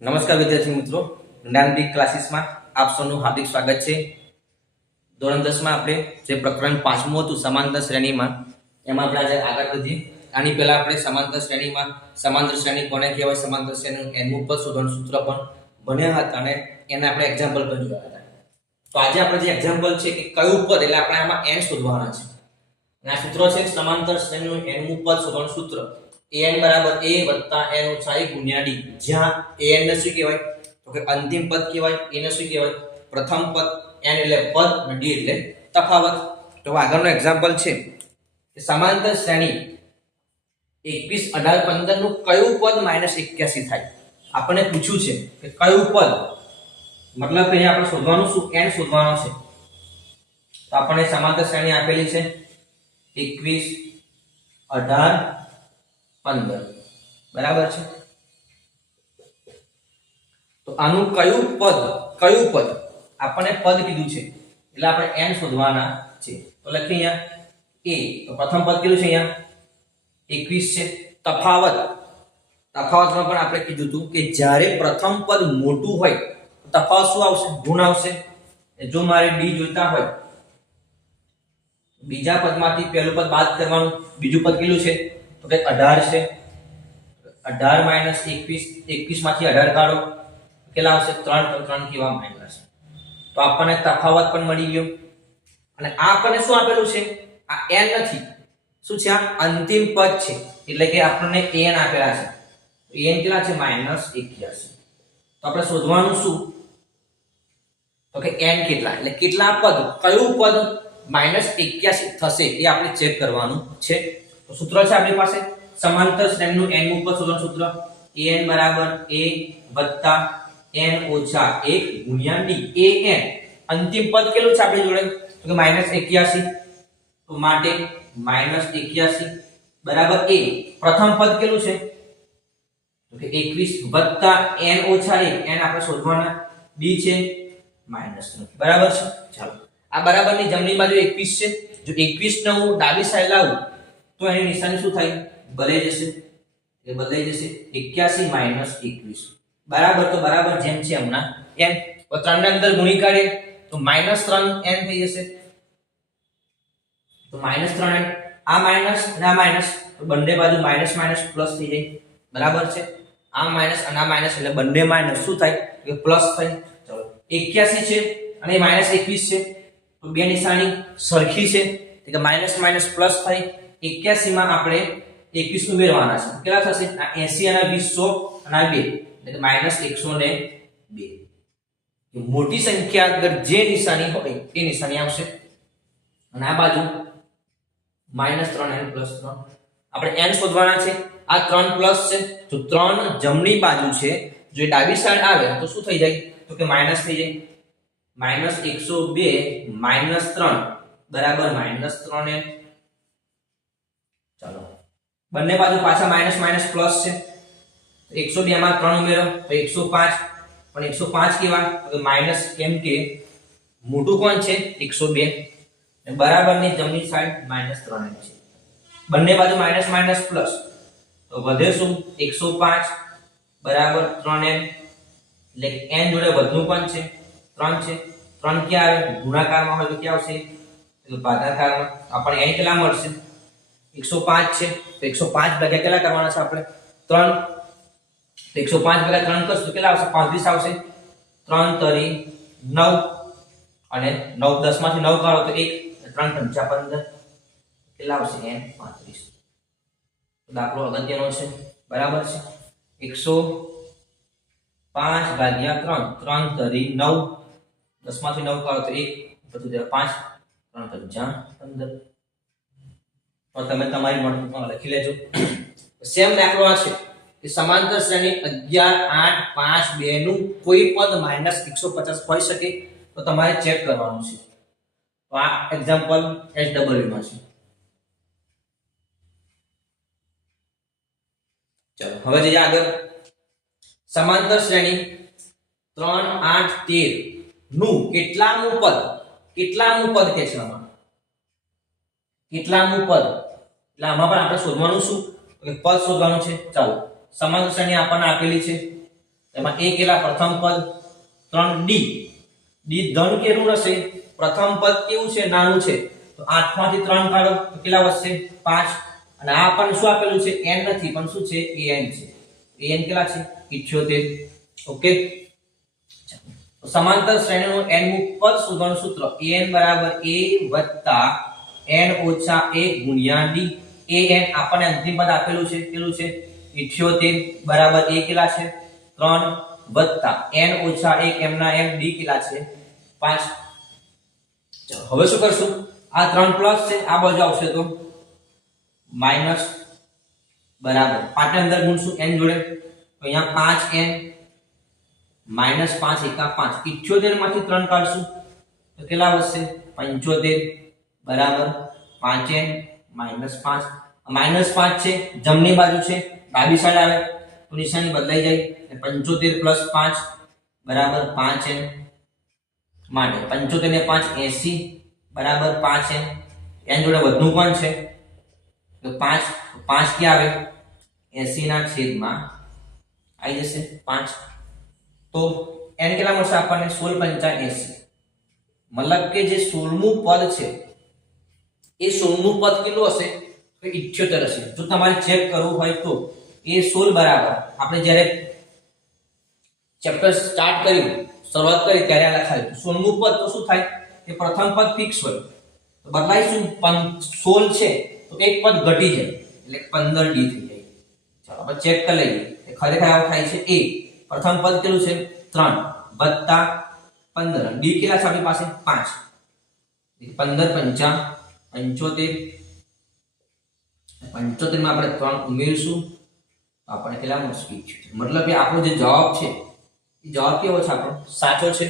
નમસ્કાર વિદ્યાર્થી મિત્રો, જ્ઞાનદીપ ક્લાસીસમાં આપ સૌનું હાર્દિક સ્વાગત છે. ધોરણ 10 માં આપણે જે પ્રકરણ 5મું હતું સમાંતર શ્રેણીમાં, એમાં આપણે આજે આગળ વધીએ. આની પહેલા આપણે સમાંતર શ્રેણીમાં સમાંતર શ્રેણી કોને કહેવાય, સમાંતર શ્રેણીનું n-મું પદ શોધવાનું સૂત્ર પણ ભણ્યા હતા અને એના આપણે એક્ઝામ્પલ પણ જોયા હતા. તો આજે આપણે જે એક્ઝામ્પલ છે કે કયું પદ, એટલે આપણે આમાં n શોધવાના છે. અને આ સૂત્ર છે સમાંતર શ્રેણીનું n-મું પદ શોધવાનું સૂત્ર an બરાબર a વત્તા n ઓછા 1 ગુણ્યા d. જ્યાં an ને શું કહેવાય તો કે અંતિમ પદ કહેવાય, a ને શું કહેવાય પ્રથમ પદ, n એટલે પદ અને d એટલે તફાવત. તો આગળનો એક્ઝામ્પલ છે કે સમાંતર શ્રેણી 21 18 15 નું કયું પદ -81 થાય. આપણને પૂછ્યું છે કે કયું પદ, મતલબ કે આપણે શોધવાનું શું, n શોધવાનો છે. તો આપણને સમાંતર શ્રેણી આપેલી છે 21 18 15, બરાબર છે. તો આનું કયું પદ આપણને પદ કીધું છે એટલે આપણે n શોધવાના છે. તો લખીએ અહીંયા a, તો પ્રથમ પદ કીધું છે અહીંયા 21 છે. તફાવતમાં પણ આપણે કીધું હતું કે જ્યારે પ્રથમ પદ મોટું હોય તો તફાવત શું આવશે, ગુણ આવશે. જો મારે d જોઈતા હોય, બીજા પદમાંથી પહેલું પદ બાદ કરવાનું. બીજું પદ કેટલું છે તો કે 18 છે. 18 - 21, 21 માંથી 18 કાઢો, કેટલા આવશે 3, તો 3 કેવા માઇનસ. તો આપણને તફાવત પણ મળી ગયો. અને આ આપણને શું આપેલું છે, આ n નથી, શું છે, આ અંતિમ પદ છે. એટલે કે આપણને n આપેલા છે. n કેટલા છે -81. તો આપણે શોધવાનું શું તો કે n કેટલા, એટલે કેટલા પદ, કયું પદ -81 થશે એ આપણે ચેક કરવાનું છે. તો સૂત્ર છે આપણી પાસે સમાંતર શ્રેણીનું n-મું પદ શોધવાનું સૂત્ર an બરાબર a વત્તા n ઓછા 1 ગુણ્યા d. an અંતિમ પદ કેટલું છે આપણી જોડે તો કે -81. તો માટે -81 બરાબર a. પ્રથમ પદ કેટલું છે તો કે 21 વત્તા n ઓછા 1, n આપણે શોધવાના, d છે -3, બરાબર છે. ચાલો, આ બરાબરની જમણી બાજુ 21 છે. જો 21 ને હું ડાબી સાઈડ લાવું તો એની નિશાની શું થાય, બદલાઈ જશે. એ બદલાઈ જશે 81 - 21, બરાબર. તો બરાબર જેમ છે હમણાં n. તો 3 ને અંદર ગુણી કાઢીએ તો -3n થઈ જશે. તો -3n, આ માઈનસ અને આ માઈનસ, તો બંને બાજુ માઈનસ માઈનસ પ્લસ થઈ જાય, બરાબર છે. આ માઈનસ અને આ માઈનસ એટલે બંને માઈનસ શું થાય કે પ્લસ થાય. ચલો, 81 છે અને -21 છે, તો બે નિશાની સરખી છે એટલે માઈનસ માઈનસ પ્લસ થાય. 81 માં આપણે 21 ઉમેરવાના છે, કેટલા થશે, આ 80 અને 20 100 અને આ 2 એટલે -102. મોટી સંખ્યા આગળ જે નિશાની હોય એ નિશાની આવશે. અને આ બાજુ -3n + 3, આપણે n શોધવાના છે. આ 3 પ્લસ છે, તો 3 જમણી બાજુ છે, જો એ ડાબી સાઈડ આવે તો શું થઈ જાય તો કે માઈનસ થઈ જાય. -102 - 3 બરાબર -3n. ચાલો, બંને બાજુ પાછા માઈનસ માઈનસ પ્લસ છે. 102 માં 3 ઉમેરો તો 105, પણ 105 કેવા તો કે માઈનસ, કેમ કે મોટું કોણ છે 102, બરાબરની જમણી સાઈડ -3n છે. બંને બાજુ માઈનસ માઈનસ પ્લસ, તો વધે શું 105 બરાબર 3n. એટલે n જોડે વધુ કોણ છે 3 છે. 3 ક્યાં આવે, ગુણાકારમાં હોય તો ક્યાં આવશે તો ભાગાકારમાં. આપણે અહીં કેટલા મળશે 105 છે, તો 105 ભાગ્યા કેટલા કરવાના છે આપણે 3. તો 105 ભાગ્યા 3 કરશું તો કેટલા આવશે 35 આવશે. 3 તરી 9 અને 9 10 માંથી 9 કાઢો તો 1, 3 પંચા 15, કેટલા આવશે n 35. દાખલો અગત્યનો છે, બરાબર છે. 105 ભાગ્યા 3, 3 તરી 9, 10 માંથી 9 કાઢો તો 1, પછી 5, 3 પંચા 15. તો તમે તમારી નોટબુકમાં લખી લેજો. સેમ દાખલો આ છે કે સમાંતર શ્રેણી 11 8 5 2 નું કોઈ પદ -150 હોઈ શકે, તો તમારે ચેક કરવાનું છે. તો આ એક્ઝામ્પલ SW માં છે. ચલો, હવે જઈએ આગળ. સમાંતર શ્રેણી 3 8 13 નું કેટલામું પદ કે છે આમાં, કેટલામું પદ, એટલે આમાં પણ આપણે શોધવાનું શું કે પદ શોધવાનું છે. ચાલો, સમાંતર શ્રેણી આપણને આપેલી છે એમાં a કેટલા પ્રથમ પદ 3d d ધન કેટલું રહેશે પ્રથમ પદ કેવું છે નાનું છે તો 8 માંથી 3 કાઢો તો કેટલા વધશે 5 અને આ પણ શું આપેલું છે n નથી પણ શું છે an છે an કેટલા છે 78 ઓકે સમાંતર શ્રેણીનું n મું પદ શોધવાનું સૂત્ર an બરાબર a વત્તા n ઓછા 1 ગુણ્યા d an આપણને અંતિમ પદ આપેલું છે કેટલું છે 78 બરાબર a કેટલા છે 3 વત્તા n ઓછા 1 m ના m d કેટલા છે 5 ચલો હવે શું કરશું આ 3 પ્લસ છે આ બાજુ આવશે તો માઈનસ બરાબર 5 અંદર ગુણશું n જોડે તો અહીંયા 5n માઈનસ 5 એકા 5 78 માંથી 3 કાઢશું તો કેટલા વધશે 75 બરાબર 5n માઈનસ 5 માઈનસ 5 છે જમણી બાજુ છે ડાબી સાઈડ આવે તો નિશાની બદલાઈ જાય 75 પ્લસ 5 બરાબર 5n માટે 75 ને 5 80 બરાબર 5n n જોડે વધનું કોણ છે તો 5 5 ક્યાં આવે 80 ના છેદમાં આવી જશે 5 તો n કેટલા મળશે આપણને 16 મતલબ કે જે 16મું પદ છે એ 16મું પદ કેટલું હશે તો 78 હશે જો તમારે ચેક કરવું હોય તો એ 16 બરાબર આપણે જ્યારે ચેપ્ટર સ્ટાર્ટ કર્યું શરૂઆત કરી ત્યારે આ લખાયું 16મું પદ તો શું થાય એ પ્રથમ પદ ફિક્સ હોય તો બદલાઈશું 16 છે તો એક પદ ઘટી જાય એટલે 15d થઈ જાય ચાલો આપણે ચેક કરી લઈએ એ ખરેખર આવું થાય છે a પ્રથમ પદ કેટલું છે 3 વત્તા 15 d કેટલા છે આપણી પાસે 5 15 5 75 75 માં આપણે 3 ઉમેરશું તો આપણે કેટલા મળશે મતલબ કે આપણો જે જવાબ છે એ જવાબ કેવો છે આપણો સાચો છે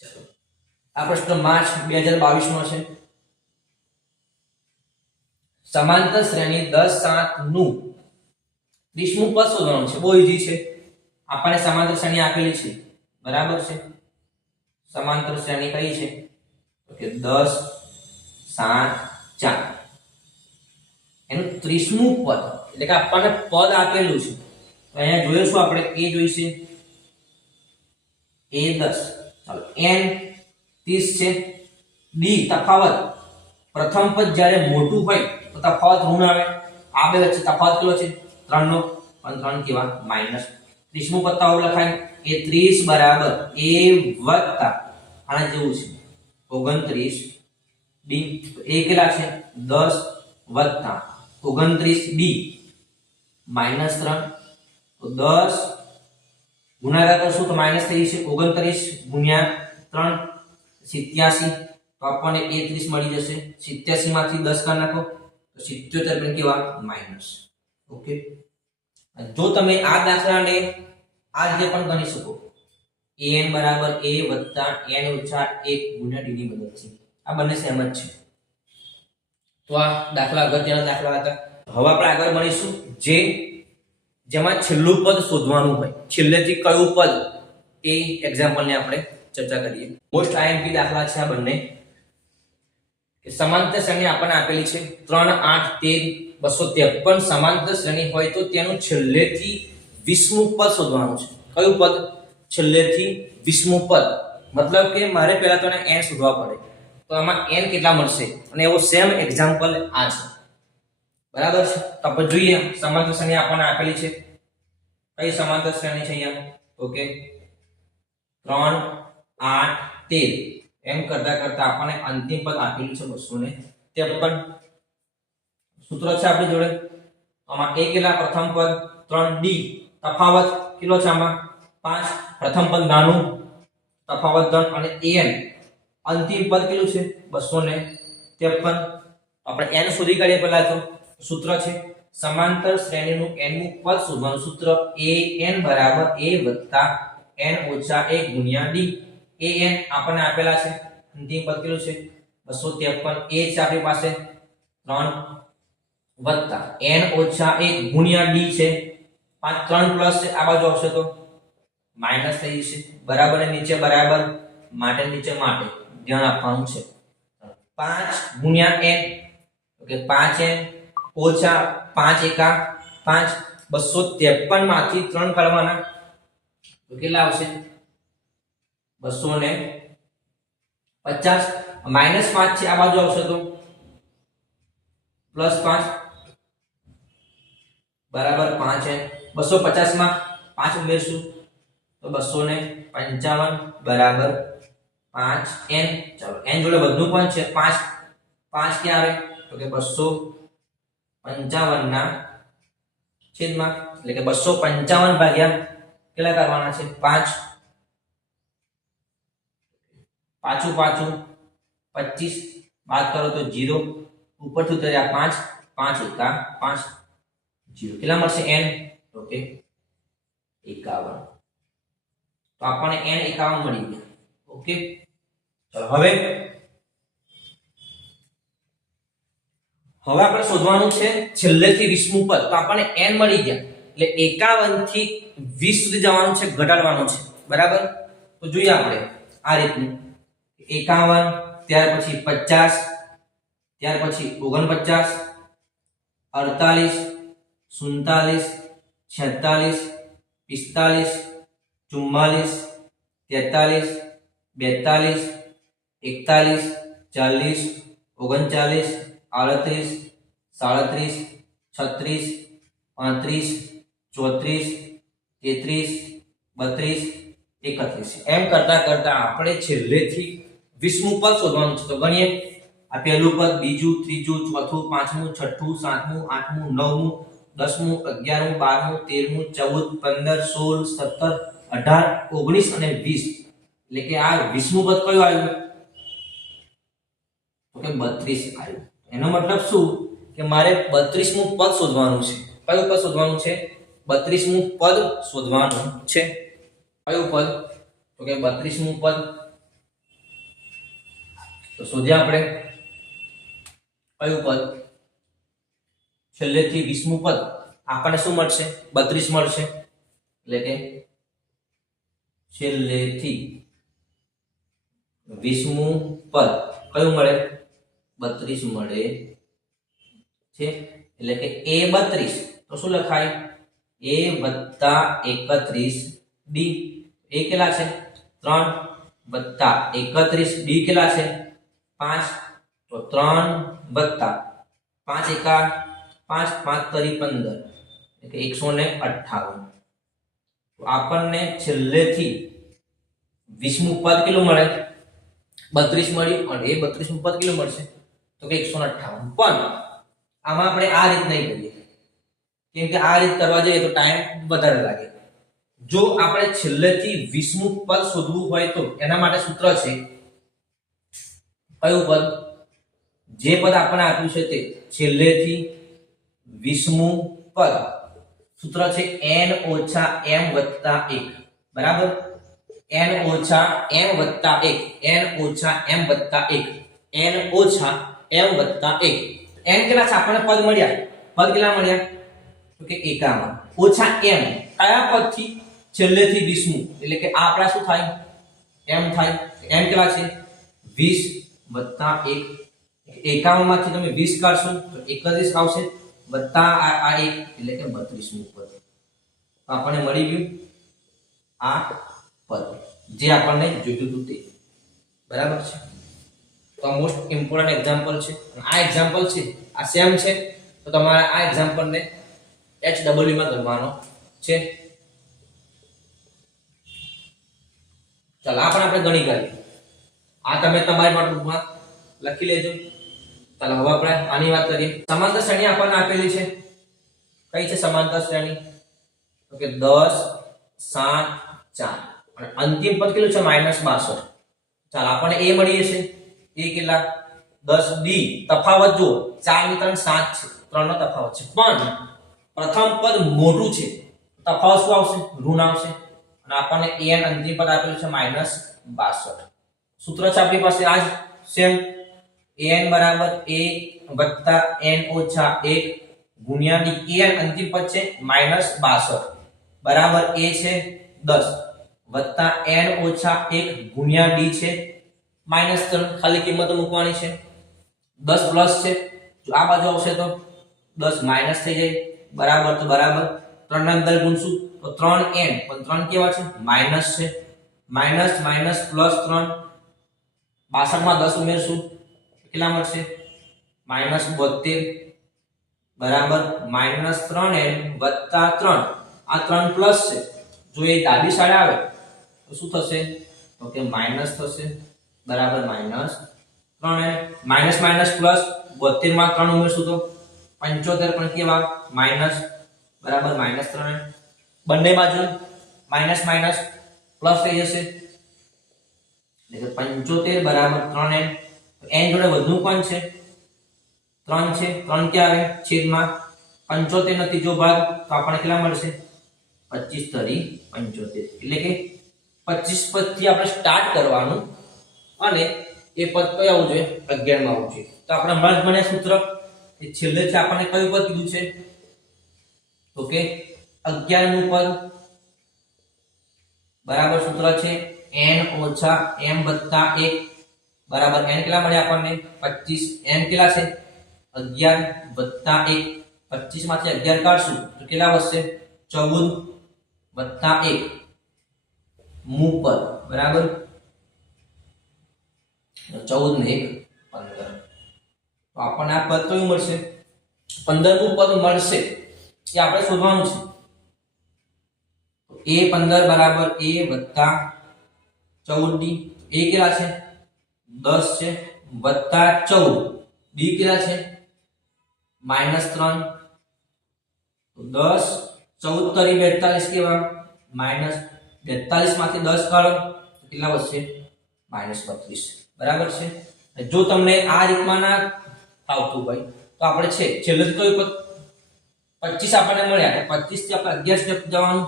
ચલો આ પ્રશ્ન માર્ચ 2022 નો છે સમાંતર શ્રેણી 10 7 નું 30મું પદ શોધવાનું છે બહુ ઈઝી છે આપણને સમાંતર શ્રેણી આપેલી છે બરાબર છે સમાંતર શ્રેણી કઈ છે તો કે 10 7 4 એનું 30મું પદ એટલે કે આપણને પદ આપેલું છે તો અહીંયા જોઈશું આપણે a જોઈશે a 10 ચાલો n 30 છે d તફાવત પ્રથમ પદ જ્યારે મોટું હોય તો તફાવત ઋણ આવે આ બે વચ્ચે તફાવત કેટલો છે 3 નો પણ 3 કેવા માઈનસ 30મું પદ તો લખાય એ 30 બરાબર a વત્તા આના જેવું છે 29 d તો a કેટલા છે 10 વત્તા 29 d માઈનસ 3 તો 10 ગુણાકાર કરશું તો માઈનસ થઈ જશે 29 ગુણ્યા 3 87 તો આપણને a 30 મળી જશે 87 માંથી 10 કાઢી નાખો તો 77 પણ કેવા માઈનસ ઓકે જો તમે આ દાખલાને આ રીતે પણ ગણી શકો an બરાબર a વત્તા n ઓછા 1 ગુણ્યા d ની મદદથી આ બંને સેમ જ છે તો આ દાખલા અગત્યના દાખલા હતા હવે આપણે આગળ ભણીશું જેમાં છેલ્લું પદ શોધવાનું હોય છેલ્લેથી કયું પદ એ એક્ઝામ્પલને આપણે ચર્ચા કરીએ મોસ્ટ આઈએમપી દાખલા છે આ બંને કે સમાંતર શ્રેણી આપણને આપેલી છે 3 8 13 253 સમાંતર શ્રેણી હોય તો તેનું છેલ્લેથી 20મું પદ શોધવાનું છે કયું પદ છેલ્લેથી 20મું પદ મતલબ કે મારે પહેલા તો n શોધવા પડે તો આમાં n કેટલા મળશે અને એવો સેમ એક્ઝામ્પલ આ છે બરાબર છે તો આપણે જોઈએ સમાંતર શ્રેણી આપણને આપેલી છે કઈ સમાંતર શ્રેણી છે અહીંયા ઓકે 3 8 13 એમ કરતા કરતા આપણને અંતિમ પદ આપેલું છે 253 સૂત્ર છે આપણી જોડે આમાં a કેટલા પ્રથમ પદ 3d તફાવત કેટલો છે આમાં 5 પ્રથમ પદ નાનું તફાવત 3 અને an અંતિમ પદ કેટલું છે 253 આપણે n શોધી કાઢીએ પહેલા તો સૂત્ર છે સમાંતર શ્રેણીનું n મું પદ શોધવાનું સૂત્ર an બરાબર a વત્તા n ઓછા 1 ગુણ્યા d an આપણને આપેલા છે અંતિમ પદ કેટલું છે 253 a છે આપણી પાસે 3 વત્તા n ઓછા 1 ગુણ્યા d છે 5 3 પ્લસ છે આ બાજુ આવશે તો માઈનસ થઈ જશે બરાબર ને નીચે બરાબર માટે નીચે માટે ધ્યાન આપવાનું છે 5 ગુણ્યા n ઓકે 5n ઓછા 5 એકા 5 253 માંથી 3 કાઢવાના તો કેટલા આવશે 250 -5 છે આ બાજુ આવશે તો +5 બરાબર 5 है 250 માં 5 ઉમેરશું તો 255 બરાબર 5n ચલો n જોડે બધું પણ છે 5 5 ક્યાં આવે તો કે 255 ના છેદમાં એટલે કે 255 ભાગ્યા કેટલા કરવાના છે 5 પાછું 25 બાદ કરો તો 0 ઉપરથી ઉતર્યા 5 5 એકા 5 0 કેટલા મળશે n તો કે 51 તો આપણને n 51 મળી ગયા ઓકે ચલો હવે આપણે શોધવાનું છે છેલ્લેથી 20મું પદ તો આપણને n મળી ગયા એટલે 51 થી 20 સુધી જવાનું છે ઘટાડવાનું છે બરાબર તો જોઈએ આપણે આ રીતનું 51 ત્યાર પછી 50 ત્યાર પછી 49 48 47 46 45 44 43 42 41 40 39 38 37 36 35 34 33 32 31 એમ કરતા કરતા આપણે છેલ્લેથી 20મું પદ શોધવાનું છે તો ગણીએ આ પહેલું પદ બીજું ત્રીજું ચોથું પાંચમું છઠ્ઠું સાતમું આઠમું નવમું 10મું 11મું 12મું 13મું 14 15 16 17 18 19 અને 20 એટલે કે આ 20મું પદ કયું આવ્યું તો કે 32 આવ્યું એનો મતલબ શું કે મારે 32મું પદ શોધવાનું છે કયું પદ શોધવાનું છે 32મું પદ શોધવાનું છે કયું પદ તો કે 32મું પદ તો શોધ્યા આપણે કયું પદ છેલ્લેથી 20મું પદ આપણને શું મળશે 32 મળશે એટલે કે છેલ્લેથી 20મું પદ કયું મળે 32 મળે છે એટલે કે a 32 તો શું લખાય a + 31 d a કેટલા છે 3 + 31 d કેટલા છે 5 તો 3 + 5 એકા 5 5 તરી 15 એટલે 158 તો આપણને છેલ્લેથી 20મું પદ કેટલું મળે 32 મળ્યું અને એ 32મું પદ કેટલું મળશે તો કે 158 પણ આમાં આપણે આ રીત નહીં કરીએ કેમ કે આ રીત કરવા જઈએ તો ટાઈમ વધારે લાગે જો આપણે છેલ્લેથી 20મું પદ શોધવું હોય તો એના માટે સૂત્ર છે કયું પદ જે પદ આપણને આપ્યું છે તે છેલ્લેથી 20મું પદ સૂત્ર છે n - m + 1 બરાબર n - m + 1 n - m + 1 n કેટલા છે આપણને પદ મળ્યા કેટલા મળ્યા તો કે 51 ઓછા m કયા પદથી છેલ્લેથી 20મું એટલે કે આ આપણા શું થાય m થાય m કેટલા છે 20 + 1 51 માંથી તમે 20 કાઢશો તો 31 આવશે વત્તા આ 1 એટલે કે 32મું પદ આપણને મળી ગયું આ પદ જે આપણને જોઈતું હતું તે બરાબર છે તો મોસ્ટ ઇમ્પોર્ટન્ટ એક્ઝામ્પલ છે આ એક્ઝામ્પલ છે આ સેમ છે તો તમારે આ એક્ઝામ્પલને HW માં કરવાનો છે ચાલો આપણે ગણી કાઢીએ આ તમે તમારી નોટબુકમાં લખી લેજો ચાલો હવે આપણે આની વાત કરીએ સમાંતર શ્રેણી આપણને આપેલી છે કઈ છે સમાંતર શ્રેણી તો કે 10 7 4 અને અંતિમ પદ કેટલું છે -62 ચાલો આપણને a મળી જશે a કેટલા 10d તફાવત જો 4 ની 3 7 છે 3 નો તફાવત છે પણ પ્રથમ પદ મોટું છે તફાવત શું આવશે ઋણ આવશે અને આપણને an અંતિમ પદ આપેલું છે -62 સૂત્ર છે આપણી પાસે આ જ સેમ an = a + n - 1 ગુણ્યા d an અંતિમ પદ છે -62 બરાબર a છે 10 વત્તા n - 1 ગુણ્યા d છે -3 ખાલી કિંમત મૂકવાની છે 10 પ્લસ છે જો આ બાજુ આવશે તો 10 માઈનસ થઈ જાય બરાબર તો બરાબર 3 ના અંદર ગુણશું તો 3n, પણ 3 કેવા છે માઈનસ છે, માઈનસ માઈનસ પ્લસ 3, 62 માં 10 ઉમેરશું કેટલા મળશે -72 બરાબર -3n વત્તા 3, આ 3 પ્લસ છે, જો એ ડાબી સાઈડ આવે તો શું થશે તો કે માઈનસ થશે બરાબર -3n, માઈનસ માઈનસ પ્લસ 72 માં 3 ઉમેરશું તો 75 પણ કેવા માઈનસ બરાબર -3n, બંને બાજુ માઈનસ માઈનસ પ્લસ થઈ જશે એટલે 75 બરાબર 3n, n જોડે વધુ કોણ છે 3 છે, 3 ક્યાં આવે છેદમાં 75 નથી જો ભાગ તો આપણને કેટલા મળશે 25 તરી 75, એટલે કે 25 પદ થી આપણે સ્ટાર્ટ કરવાનું અને એ પદ કઈ આવવું જોઈએ 11 માં આવવું જોઈએ. તો આપણે હમણાં જ ભણ્યા સૂત્ર એ છેલ્લે છે આપણને કયું પદ કીધું છે તો કે 11 નું પદ બરાબર સૂત્ર છે n ઓછા m વત્તા 1 બરાબર n કેટલા મળે આપણને 25, n કેટલા છે 11 વત્તા 1, 25 માંથી 11 કાઢશું તો કેટલા વધશે 14 વત્તા 1 મુ પદ બરાબર 14 ને 1 15, તો આપણને આ પદ કયું મળશે 15 નું પદ મળશે એ આપણે શોધવાનું છે. a15 બરાબર a વત્તા 14d, a કેટલા છે 10 છે વત્તા 14, d કેટલા છે -3, તો 10 14 તરી 42 કેવા -42 માંથી 10 કાઢો તો કેટલા વધશે -32 બરાબર છે. જો તમને આ રીતમાં ના આવતું હોય તો આપણે છે છેલ્લે કયું પદ 25 આપણને મળ્યા, 25 થી આપણે 11 સ્ટેપ જવાનું,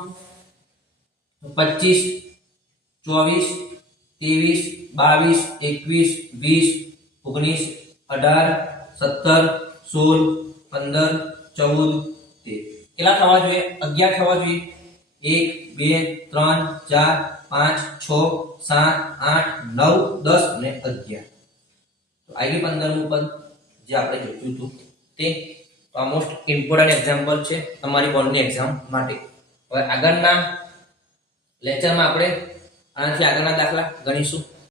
25 24 23 22 21 20 18 17 16 15 14 13 કેટલા થવા જોઈએ 11 થવા જોઈએ 1 2 3 4 5 6 7 8 9 10 અને 11, તો આવી 15 નું પદ જે આપણે જોયું હતું તે મોસ્ટ ઇમ્પોર્ટન્ટ એક્ઝામ્પલ છે તમારી બોર્ડની એક્ઝામ માટે. હવે આગળના લેક્ચરમાં આપણે આનાથી આગળના દાખલા ગણીશું.